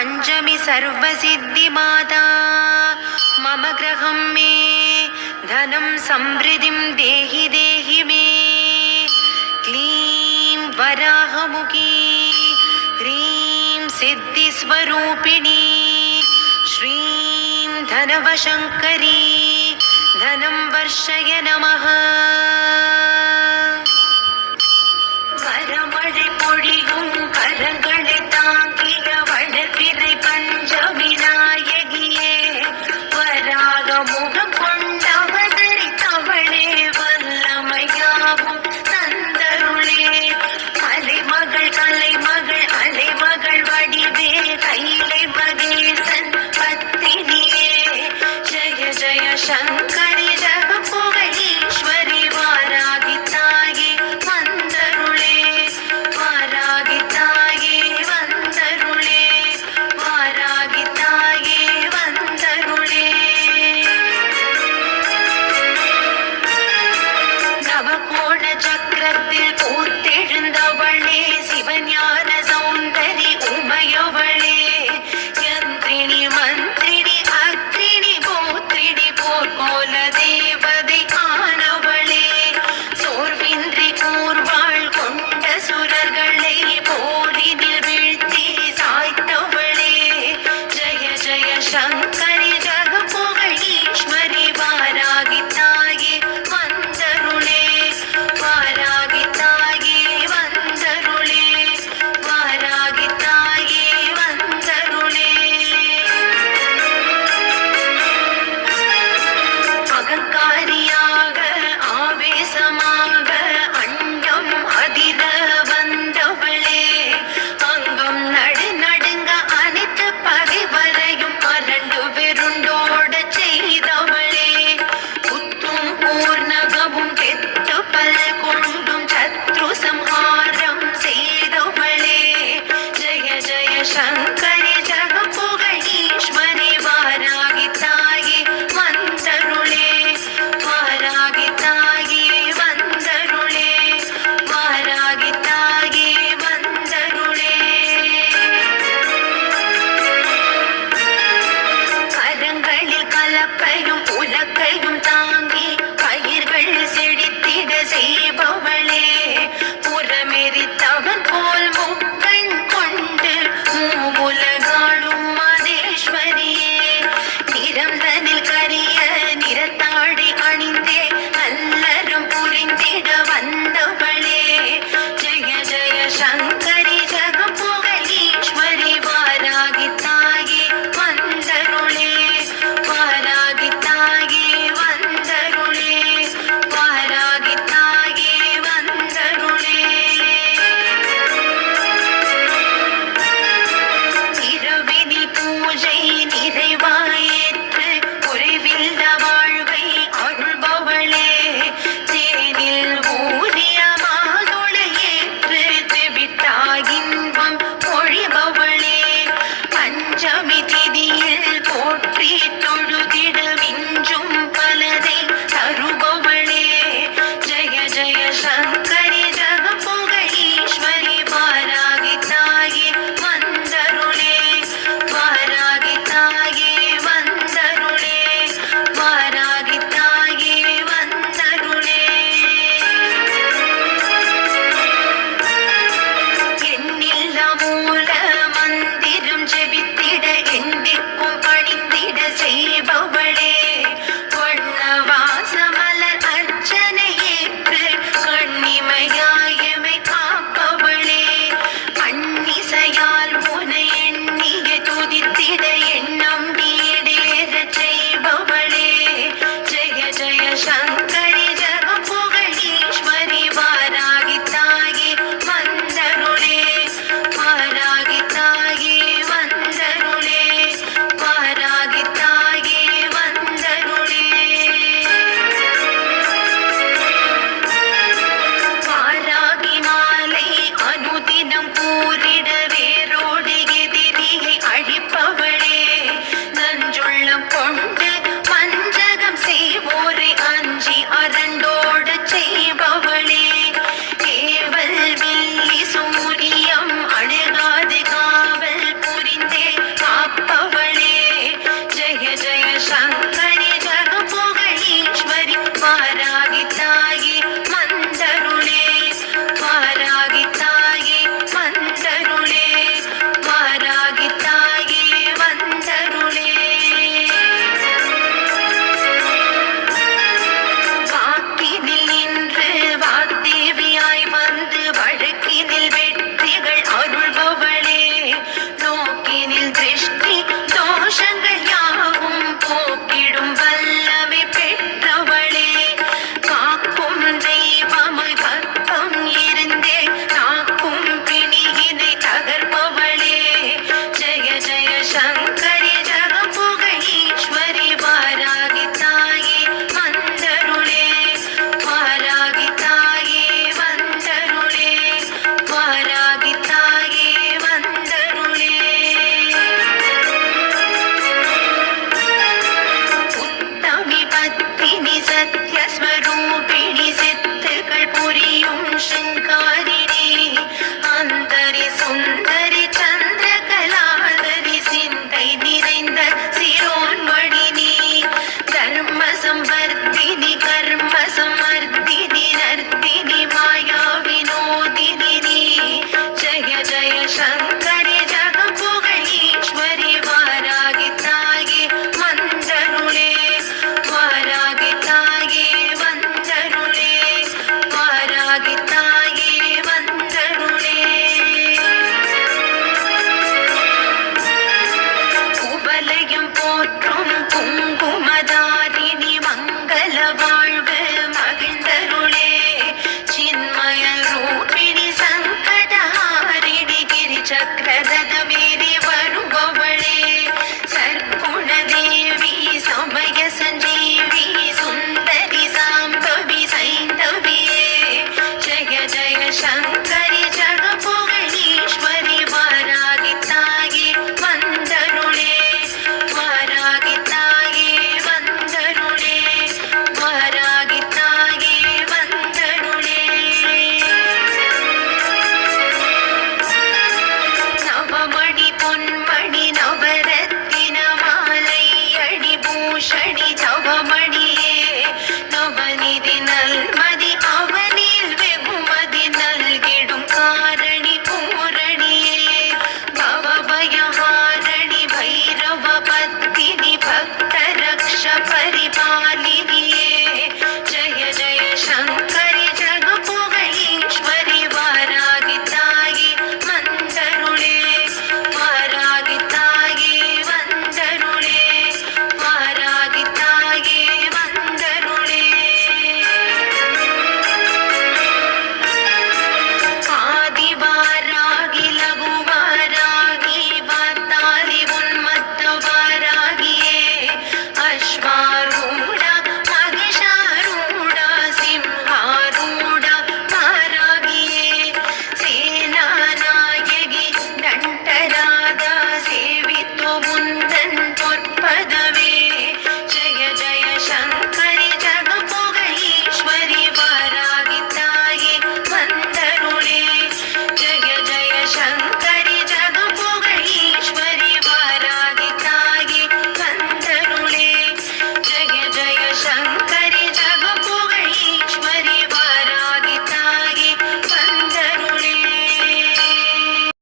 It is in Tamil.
पंचमी सर्वसिद्धि माता मम गृहं मे धनं समृद्धिं देहि देहि मे क्लीं वराहमुखी ह्रीं सिद्धिस्वरूपिणी श्रीं धनवशङ्करी धनं वर्षय नमः வரமழை பொழியும் கரங்களை தாங்கிய வளர்பிறை பஞ்சமி நாயகியே வராக முகம் கொண்டவதரை தவளே வல்லமையாகும் தந்தருளே அலைமகள் கலைமகள் அலைமகள் வடிவே கைலை மகேசன் பத்தினியே ஜய ஜய சங்கரி ஜகபுகீஸ்வரி வாராகி தாயே வந்தருளே வாராகி தாயே வந்தருளே வாராகி தாயே வந்தருளே நவகோண சக்கரத்தில் பூத்தெழுந்தவளே சிவஞான சௌந்தரி உமையவளே யந்திரிணி மந்திரிணி அக்ரிணி போத்ரிணி போர்கோல தேவதை ஆனவளே சோர்வின்றி கூர்வாள் கொண்ட சுரர்களை போரினில் வீழ்த்தி சாய்த்தவளே ஜய ஜய சங்கரி ஜகபுகீஸ்வரி வாராகி தாயே வந்தருளே வாராகி தாயே வந்தருளே வாராகி தாயே வந்தருளே அகங்காரியாக ஆவேசமாக அண்டம் அதிர வந்தவளே அங்கம் நடுங்க அனைத்து பகைவரையும் அரண்டு வெருண்டோட செய்தவளே புத்தும் பூர்ணகவும் கெட்டு பல கொண்டும் சத்ரு சம்ஹாரம் செய்தவளே ஜய ஜய சங்கரி ஜகபுகீஸ்வரி வாராகி தாயே வந்தருளே வாராகி தாயே வந்தருளே வாராகி தாயே வந்தருளே கரங்களில் கலப்பையும் உலக்கையும் தாங்கி